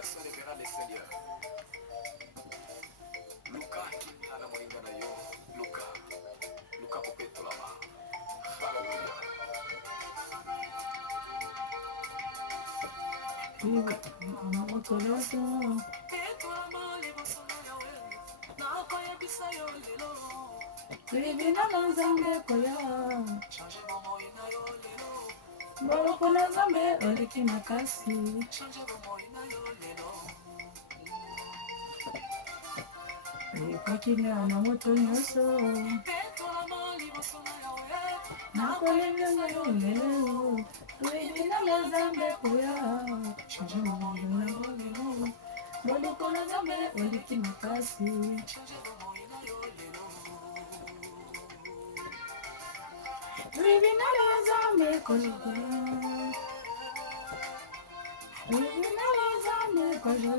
personne verra le Seigneur. Luka kimya na moringa na yo. Luka popeto la ma. Hallelujah. Molokona zambe oleki makasi. Ekokina na moto nyonso. Nakolemia lelo. Libina na zambe koya. Molokona zambe oleki makasi. Libina na zambe koya. Libina na zambe koya.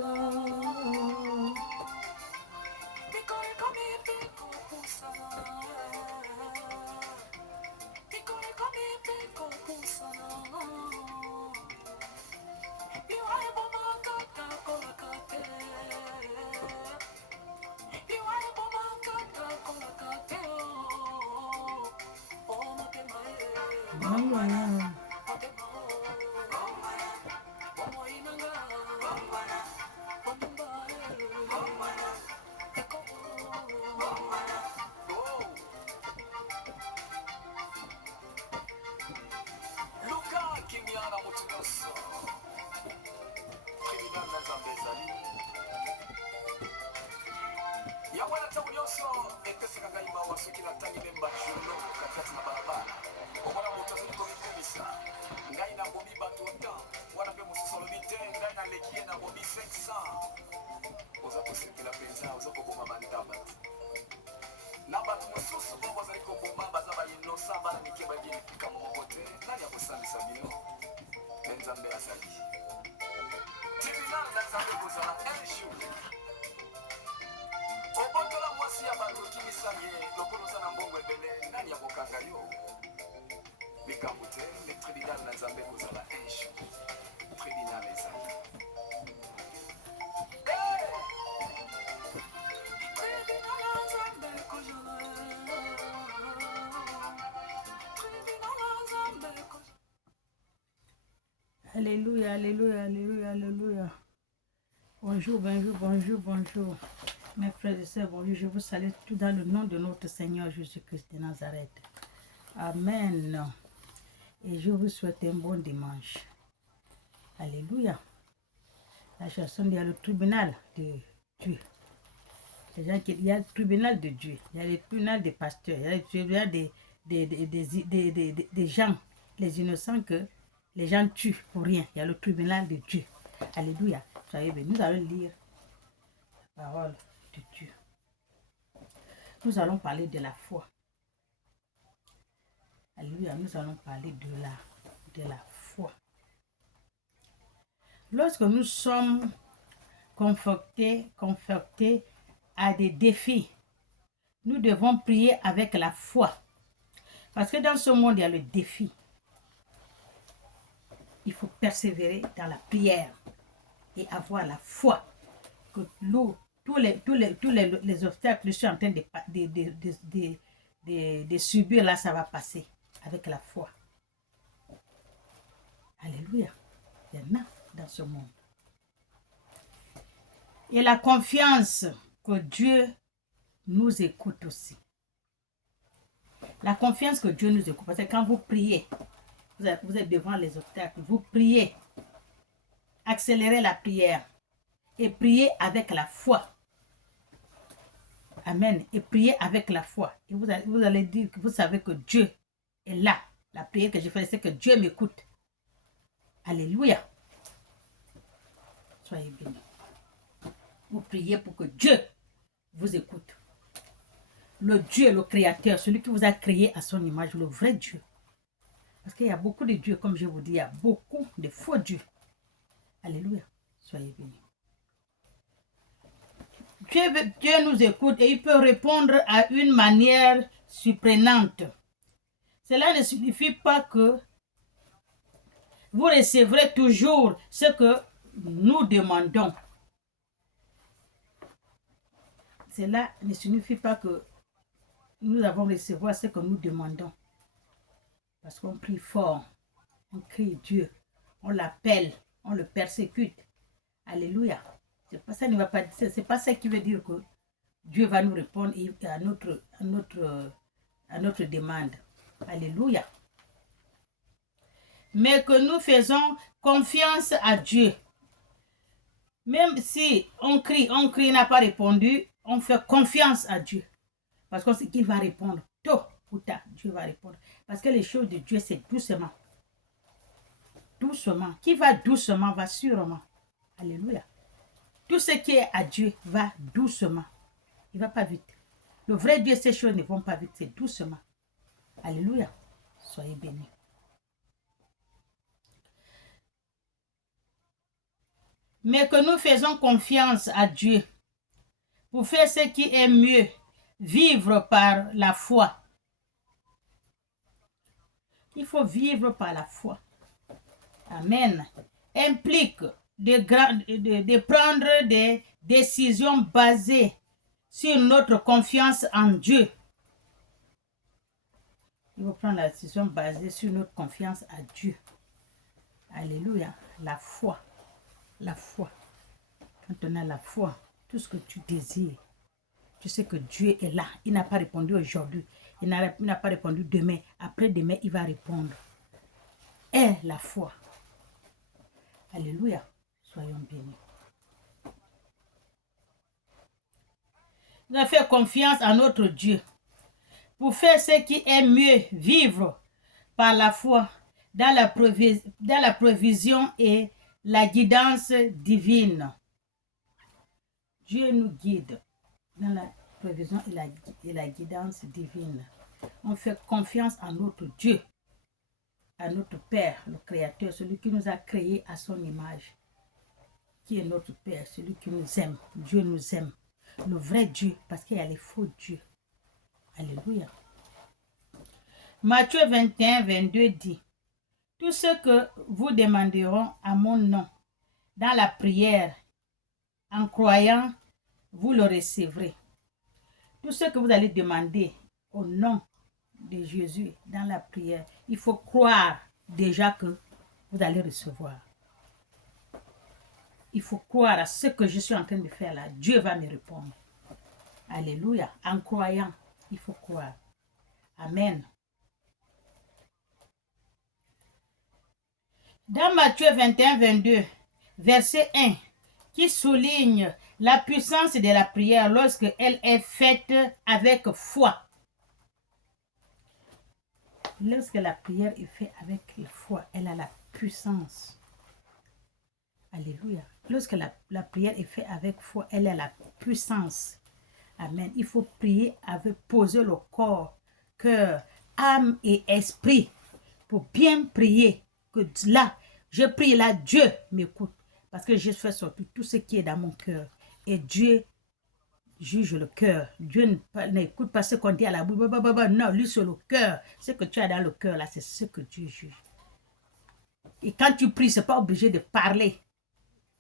Alléluia, alléluia, alléluia, alléluia. Bonjour, bonjour, bonjour, bonjour. Mes frères et sœurs, bonjour. Je vous salue tout dans le nom de notre Seigneur Jésus-Christ de Nazareth. Amen. Et je vous souhaite un bon dimanche. Alléluia. La chanson, il y a le tribunal de Dieu. Il y a le tribunal de Dieu. Il y a le tribunal des pasteurs. Il y a le tribunal des gens, les innocents que les gens tuent pour rien. Il y a le tribunal de Dieu. Alléluia. Soyez bénis. Nous allons lire la parole de Dieu. Nous allons parler de la foi. Alléluia. Nous allons parler de la foi. Lorsque nous sommes confrontés à des défis, nous devons prier avec la foi. Parce que dans ce monde, il y a le défi. Il faut persévérer dans la prière et avoir la foi que tous les obstacles que je suis en train de subir là, ça va passer avec la foi. Alléluia. Il y en a dans ce monde. Et la confiance que Dieu nous écoute aussi. La confiance que Dieu nous écoute. Parce que quand vous priez, vous êtes devant les obstacles, vous priez. Accélérez la prière. Et priez avec la foi. Amen. Et priez avec la foi. Et vous allez dire que vous savez que Dieu est là. La prière que je fais, c'est que Dieu m'écoute. Alléluia. Soyez bénis. Vous priez pour que Dieu vous écoute. Le Dieu, le Créateur, celui qui vous a créé à son image, le vrai Dieu. Parce qu'il y a beaucoup de dieux, comme je vous dis, il y a beaucoup de faux dieux. Alléluia. Soyez bénis. Dieu nous écoute et il peut répondre à une manière surprenante. Cela ne signifie pas que vous recevrez toujours ce que nous demandons, cela ne signifie pas que nous avons recevoir ce que nous demandons. Parce qu'on prie fort, on crie Dieu, on l'appelle, on le persécute. Alléluia. C'est pas ça, ne va pas, c'est pas ça qui veut dire que Dieu va nous répondre à notre demande. Alléluia. Mais que nous faisons confiance à Dieu. Même si on crie, il n'a pas répondu, on fait confiance à Dieu. Parce qu'on sait qu'il va répondre. Tôt ou tard, Dieu va répondre. Parce que les choses de Dieu, c'est doucement. Doucement. Qui va doucement, va sûrement. Alléluia. Tout ce qui est à Dieu va doucement. Il ne va pas vite. Le vrai Dieu, ces choses ne vont pas vite, c'est doucement. Alléluia. Soyez bénis. Mais que nous faisons confiance à Dieu pour faire ce qui est mieux, vivre par la foi. Il faut vivre par la foi. Amen. Implique de prendre des décisions basées sur notre confiance en Dieu. Il faut prendre la décision basée sur notre confiance à Dieu. Alléluia. La foi. La foi. Quand on a la foi, tout ce que tu désires, tu sais que Dieu est là. Il n'a pas répondu aujourd'hui. Il n'a pas répondu demain. Après-demain, il va répondre. Et la foi. Alléluia. Soyons bénis. Nous avons fait confiance à notre Dieu pour faire ce qui est mieux, vivre par la foi dans la provision et la guidance divine. Dieu nous guide dans la provision et la guidance divine. On fait confiance à notre Dieu, à notre Père, le Créateur, celui qui nous a créés à son image, qui est notre Père, celui qui nous aime. Dieu nous aime. Le vrai Dieu, parce qu'il y a les faux dieux. Alléluia. Matthieu 21, 22 dit, « Tout ce que vous demanderez à mon nom, dans la prière, en croyant, vous le recevrez. » Tout ce que vous allez demander au nom de Jésus, dans la prière, il faut croire déjà que vous allez recevoir. Il faut croire à ce que je suis en train de faire là. Dieu va me répondre. Alléluia. En croyant, il faut croire. Amen. Dans Matthieu 21, 22, verset 1, qui souligne la puissance de la prière lorsqu'elle est faite avec foi. Lorsque la prière est faite avec la foi, elle a la puissance. Alléluia. Lorsque la prière est faite avec foi, elle a la puissance. Amen. Il faut prier avec, poser le corps, cœur, âme et esprit pour bien prier. Que là, je prie là, Dieu m'écoute. Parce que je fais sortir tout ce qui est dans mon cœur. Et Dieu juge le cœur. Dieu n'écoute pas ce qu'on dit à la bouche. Non, lui c'est le cœur. Ce que tu as dans le cœur là, c'est ce que Dieu juge. Et quand tu pries, ce n'est pas obligé de parler.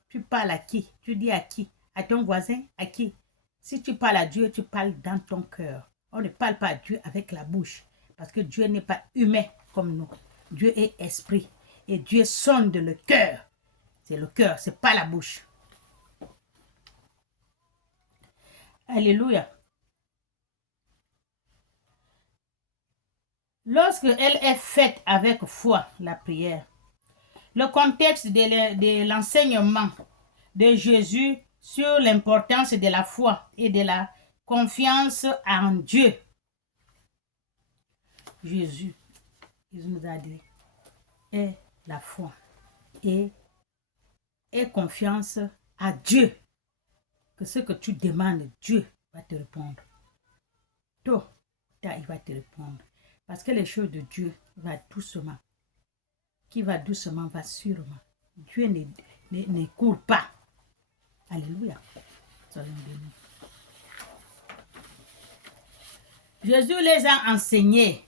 Tu parles à qui? Tu dis à qui? À ton voisin? À qui? Si tu parles à Dieu, tu parles dans ton cœur. On ne parle pas à Dieu avec la bouche. Parce que Dieu n'est pas humain comme nous. Dieu est esprit. Et Dieu sonde le cœur. C'est le cœur, ce n'est pas la bouche. Alléluia. Lorsqu'elle est faite avec foi, la prière, le contexte de l'enseignement de Jésus sur l'importance de la foi et de la confiance en Dieu. Jésus, il nous a dit, est la foi et confiance à Dieu. Que ce que tu demandes, Dieu va te répondre. Tôt, tard, il va te répondre. Parce que les choses de Dieu vont doucement. Qui va doucement va sûrement. Dieu ne court pas. Alléluia. Soyons bénis. Jésus les a enseignés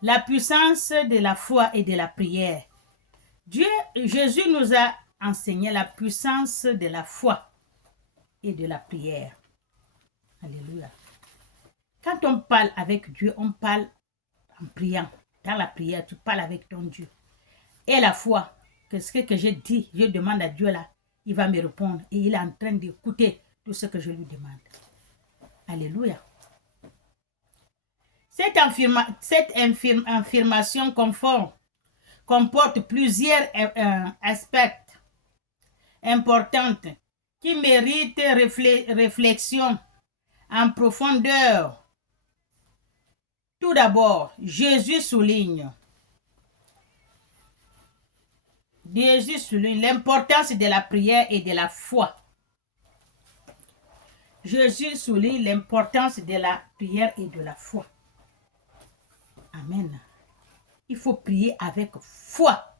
la puissance de la foi et de la prière. Jésus nous a enseigner la puissance de la foi et de la prière. Alléluia. Quand on parle avec Dieu, on parle en priant. Dans la prière, tu parles avec ton Dieu. Et la foi, que ce que je dis, je demande à Dieu là, il va me répondre. Et il est en train d'écouter tout ce que je lui demande. Alléluia. Cette affirmation comporte plusieurs aspects importants qui méritent réflexion en profondeur. Tout d'abord, Jésus souligne l'importance de la prière et de la foi. Jésus souligne l'importance de la prière et de la foi. Amen. Il faut prier avec foi.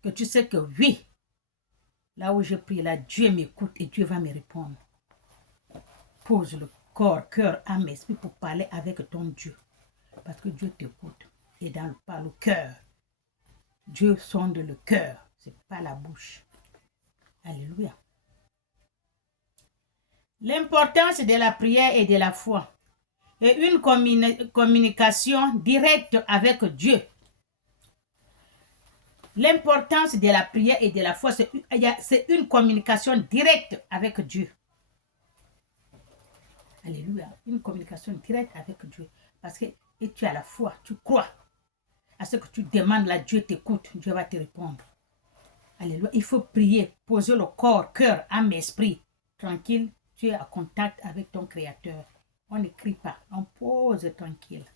Que tu sais que oui, là où je prie, là, Dieu m'écoute et Dieu va me répondre. Pose le corps, cœur, âme, esprit pour parler avec ton Dieu. Parce que Dieu t'écoute. Et par le cœur. Dieu sonde le cœur. C'est pas la bouche. Alléluia. L'importance de la prière et de la foi est une communication directe avec Dieu. L'importance de la prière et de la foi, c'est une communication directe avec Dieu. Alléluia. Une communication directe avec Dieu. Parce que et tu as la foi, tu crois à ce que tu demandes là, Dieu t'écoute, Dieu va te répondre. Alléluia. Il faut prier, poser le corps, cœur, âme, esprit, tranquille. Tu es en contact avec ton Créateur. On ne crie pas, on pose tranquille.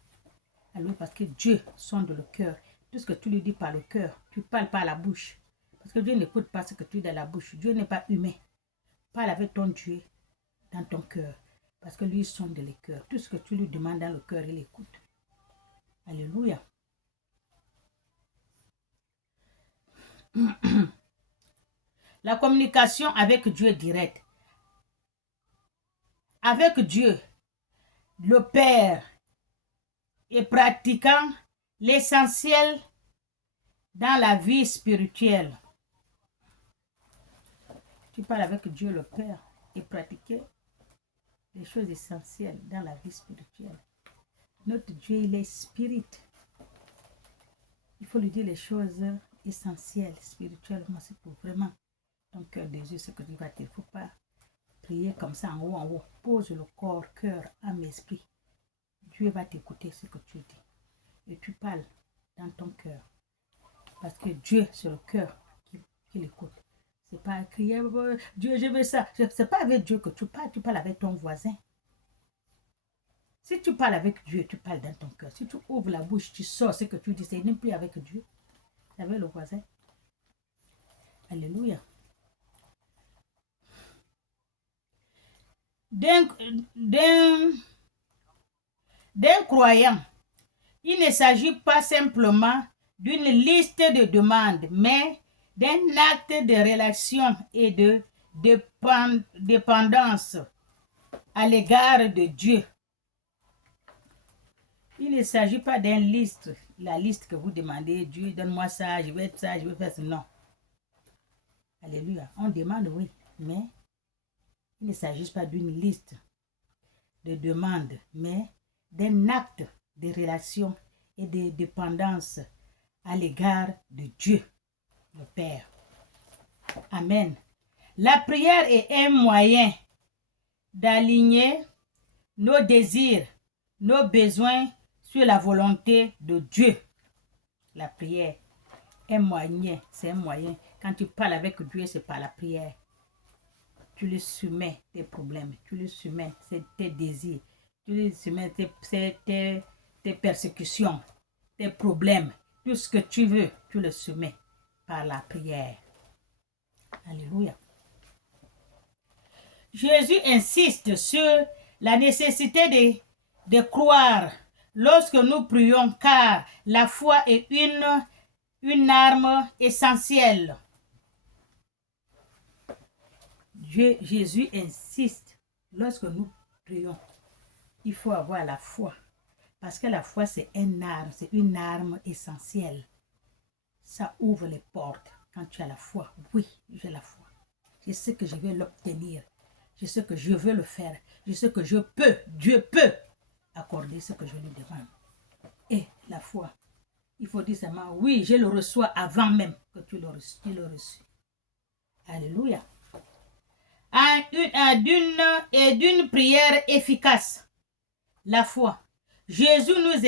Alléluia, parce que Dieu sonde le cœur. Tout ce que tu lui dis par le cœur, tu ne parles pas à la bouche. Parce que Dieu n'écoute pas ce que tu dis dans la bouche. Dieu n'est pas humain. Parle avec ton Dieu dans ton cœur. Parce que lui sonde le cœur. Tout ce que tu lui demandes dans le cœur, il écoute. Alléluia. La communication avec Dieu est directe. Avec Dieu, le Père, et pratiquant l'essentiel dans la vie spirituelle. Tu parles avec Dieu le Père et pratiquer les choses essentielles dans la vie spirituelle. Notre Dieu, il est spirit. Il faut lui dire les choses essentielles spirituellement. C'est pour vraiment ton cœur des yeux, ce que tu vas dire. Il ne faut pas prier comme ça en haut, en haut. Pose le corps, cœur, âme, esprit. Dieu va t'écouter ce que tu dis. Et tu parles dans ton cœur. Parce que Dieu, c'est le cœur qui l'écoute. C'est pas crier, Dieu, je veux ça. C'est pas avec Dieu que tu parles avec ton voisin. Si tu parles avec Dieu, tu parles dans ton cœur. Si tu ouvres la bouche, tu sors ce que tu dis, c'est même plus avec Dieu. C'est avec le voisin. Alléluia. D'un croyant, il ne s'agit pas simplement d'une liste de demandes, mais d'un acte de relation et de dépendance à l'égard de Dieu. Il ne s'agit pas d'une liste, la liste que vous demandez, Dieu, donne-moi ça, je vais être ça, je vais faire ça. Non. Alléluia. On demande, oui, mais il ne s'agit pas d'une liste de demandes, mais d'un acte de relation et de dépendance à l'égard de Dieu, le Père. Amen. La prière est un moyen d'aligner nos désirs, nos besoins sur la volonté de Dieu. La prière est un moyen, c'est un moyen. Quand tu parles avec Dieu, c'est par la prière. Tu lui soumets tes problèmes, tu lui soumets tes désirs, tu lui soumets tes persécutions, tes problèmes, tout ce que tu veux, tu le soumets par la prière. Alléluia. Jésus insiste sur la nécessité de croire lorsque nous prions, car la foi est une arme essentielle. Jésus insiste, lorsque nous prions, il faut avoir la foi. Parce que la foi, c'est une arme essentielle. Ça ouvre les portes. Quand tu as la foi, oui, j'ai la foi. Je sais que je vais l'obtenir. Je sais que je veux le faire. Je sais que je peux, Dieu peut accorder ce que je lui demande. Et la foi, il faut dire seulement, oui, je le reçois avant même que tu le reçois. Alléluia. D'une prière efficace. La foi. Jésus nous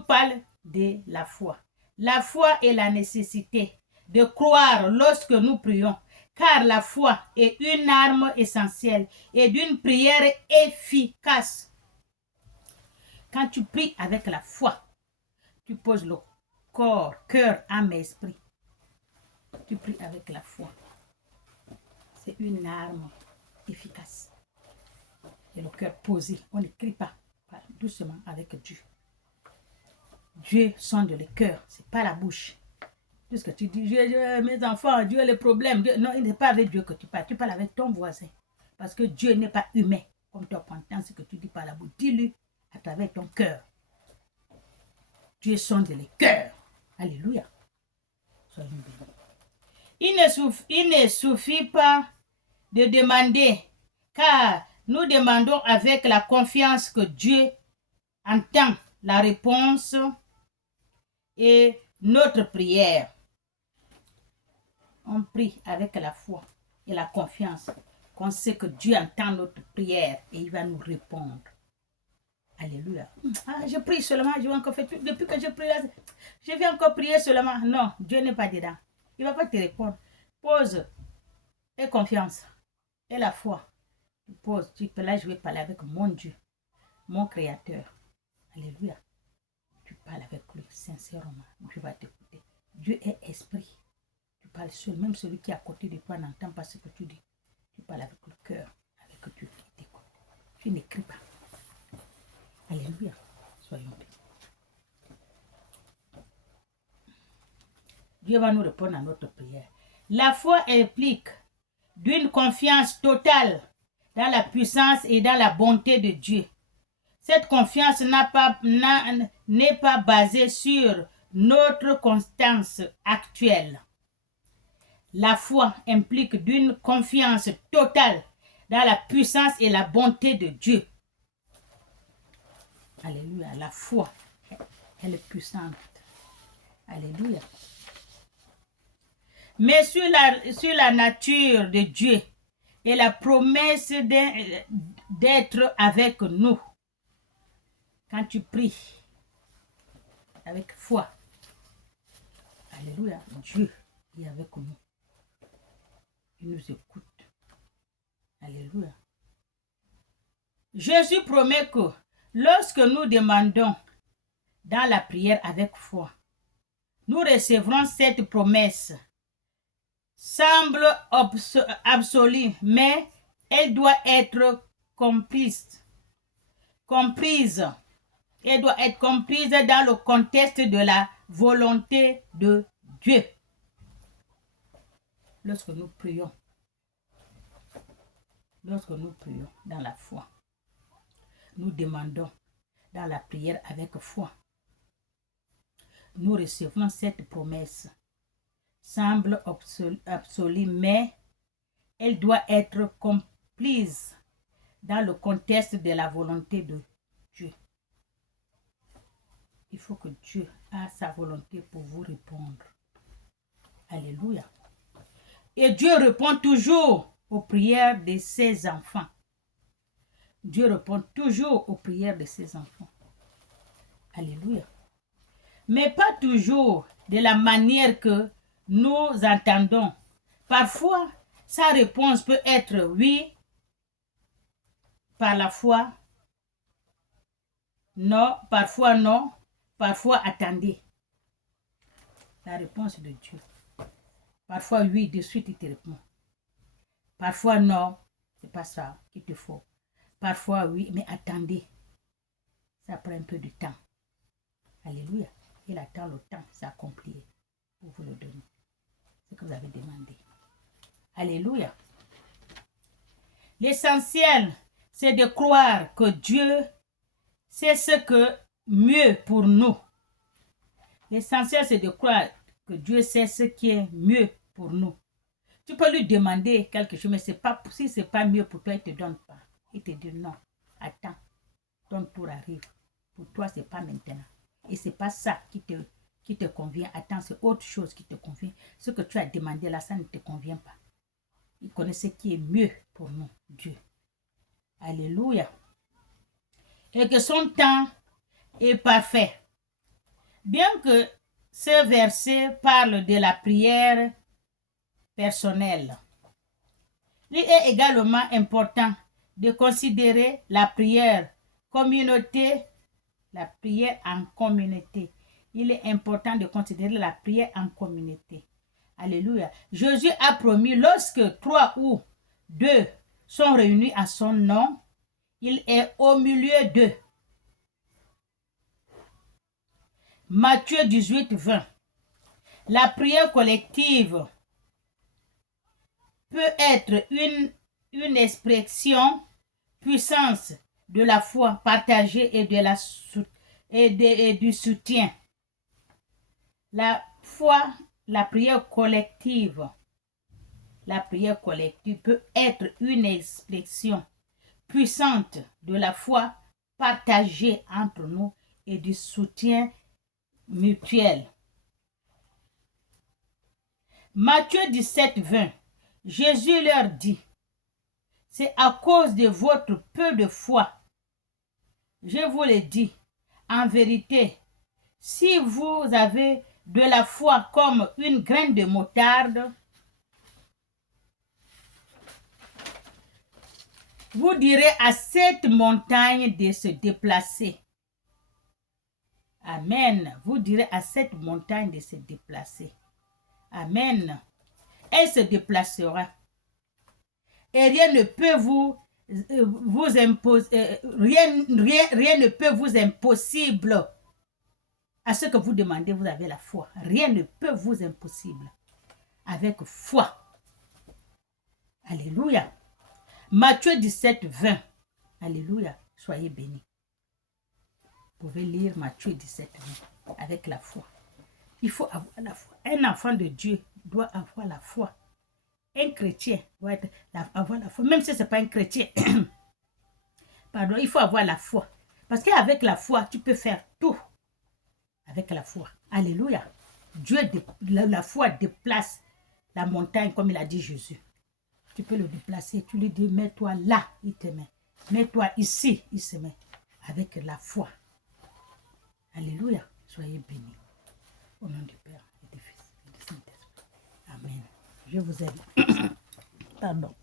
parle de la foi. La foi est la nécessité de croire lorsque nous prions, car la foi est une arme essentielle et d'une prière efficace. Quand tu pries avec la foi, tu poses le corps, cœur, âme et esprit. Tu pries avec la foi. C'est une arme efficace. Et le cœur posé, on ne crie pas doucement avec Dieu. Dieu sonde le cœur, c'est pas la bouche. Puisque tu dis, mes enfants, Dieu a les problèmes. Dieu, non, il n'est pas avec Dieu que tu parles avec ton voisin. Parce que Dieu n'est pas humain. Comme tu entends ce que tu dis par la bouche, dis-lui à travers ton cœur. Dieu sonde le cœur. Alléluia. Soyons bénis. Il ne suffit pas de demander, car nous demandons avec la confiance que Dieu entend la réponse et notre prière. On prie avec la foi et la confiance qu'on sait que Dieu entend notre prière et il va nous répondre. Alléluia. Ah, je prie seulement, je vais encore faire tout. Depuis que je prie là, je vais encore prier seulement. Non, Dieu n'est pas dedans. Il ne va pas te répondre. Pose et confiance et la foi. Tu poses, tu peux là, je vais parler avec mon Dieu, mon Créateur. Alléluia. Tu parles avec lui sincèrement. Dieu va t'écouter. Dieu est esprit. Tu parles seul. Même celui qui est à côté de toi n'entend pas ce que tu dis. Tu parles avec le cœur, avec Dieu qui t'écoute. Tu n'écris pas. Alléluia. Soyons bénis. Dieu va nous répondre à notre prière. La foi implique d'une confiance totale dans la puissance et dans la bonté de Dieu. Cette confiance n'est pas basée sur notre constance actuelle. La foi implique d'une confiance totale dans la puissance et la bonté de Dieu. Alléluia. La foi, elle est puissante. Alléluia. Mais sur la nature de Dieu et la promesse d'être avec nous. Quand tu pries avec foi, alléluia, Dieu est avec nous. Il nous écoute. Alléluia. Jésus promet que lorsque nous demandons dans la prière avec foi, nous recevrons cette promesse. Semble absolue, mais elle doit être comprise. Elle doit être comprise dans le contexte de la volonté de Dieu. Lorsque nous prions dans la foi, nous demandons dans la prière avec foi, nous recevons cette promesse. Semble absolue, mais elle doit être comprise dans le contexte de la volonté de Dieu. Il faut que Dieu a sa volonté pour vous répondre. Alléluia. Et Dieu répond toujours aux prières de ses enfants. Dieu répond toujours aux prières de ses enfants. Alléluia. Mais pas toujours de la manière que nous entendons. Parfois, sa réponse peut être oui, par la foi, non, parfois attendez. La réponse de Dieu. Parfois oui, de suite il te répond. Parfois non, c'est pas ça qu'il te faut. Parfois oui, mais attendez. Ça prend un peu de temps. Alléluia. Il attend le temps, s'accomplir pour vous le donner. Ce que vous avez demandé. Alléluia. L'essentiel, c'est de croire que Dieu sait ce que mieux pour nous. L'essentiel, c'est de croire que Dieu sait ce qui est mieux pour nous. Tu peux lui demander quelque chose, mais si ce n'est pas mieux pour toi, il ne te donne pas. Il te dit non, attends, ton tour arrive. Pour toi, ce n'est pas maintenant. Et ce n'est pas ça qui te convient. Attends, c'est autre chose qui te convient. Ce que tu as demandé là, ça ne te convient pas. Il connaît ce qui est mieux pour nous, Dieu. Alléluia. Et que son temps est parfait. Bien que ce verset parle de la prière personnelle, il est également important de considérer la prière communauté, la prière en communauté. Il est important de considérer la prière en communauté. Alléluia. Jésus a promis, lorsque 3 ou 2 sont réunis à son nom, il est au milieu d'eux. Matthieu 18, 20. La prière collective peut être une expression puissante de la foi partagée et du soutien. La foi, la prière collective peut être une expression puissante de la foi partagée entre nous et du soutien mutuel. Matthieu 17, 20. Jésus leur dit, c'est à cause de votre peu de foi. Je vous le dis, en vérité, si vous avez de la foi comme une graine de moutarde, vous direz à cette montagne de se déplacer. Amen. Vous direz à cette montagne de se déplacer. Amen. Elle se déplacera. Et rien ne peut vous imposer, rien ne peut vous impossible. À ce que vous demandez, vous avez la foi. Rien ne peut vous impossible. Avec foi. Alléluia. Matthieu 17, 20. Alléluia. Soyez bénis. Vous pouvez lire Matthieu 17, 20. Avec la foi. Il faut avoir la foi. Un enfant de Dieu doit avoir la foi. Un chrétien doit avoir la foi. Même si ce n'est pas un chrétien. Pardon, il faut avoir la foi. Parce qu'avec la foi, tu peux faire tout. Avec la foi. Alléluia. Dieu, la foi déplace la montagne comme il a dit Jésus. Tu peux le déplacer. Tu lui dis, mets-toi là, il te met. Mets-toi ici, il se met. Avec la foi. Alléluia. Soyez bénis. Au nom du Père et du Fils et du Saint-Esprit. Amen. Je vous aime. Pardon.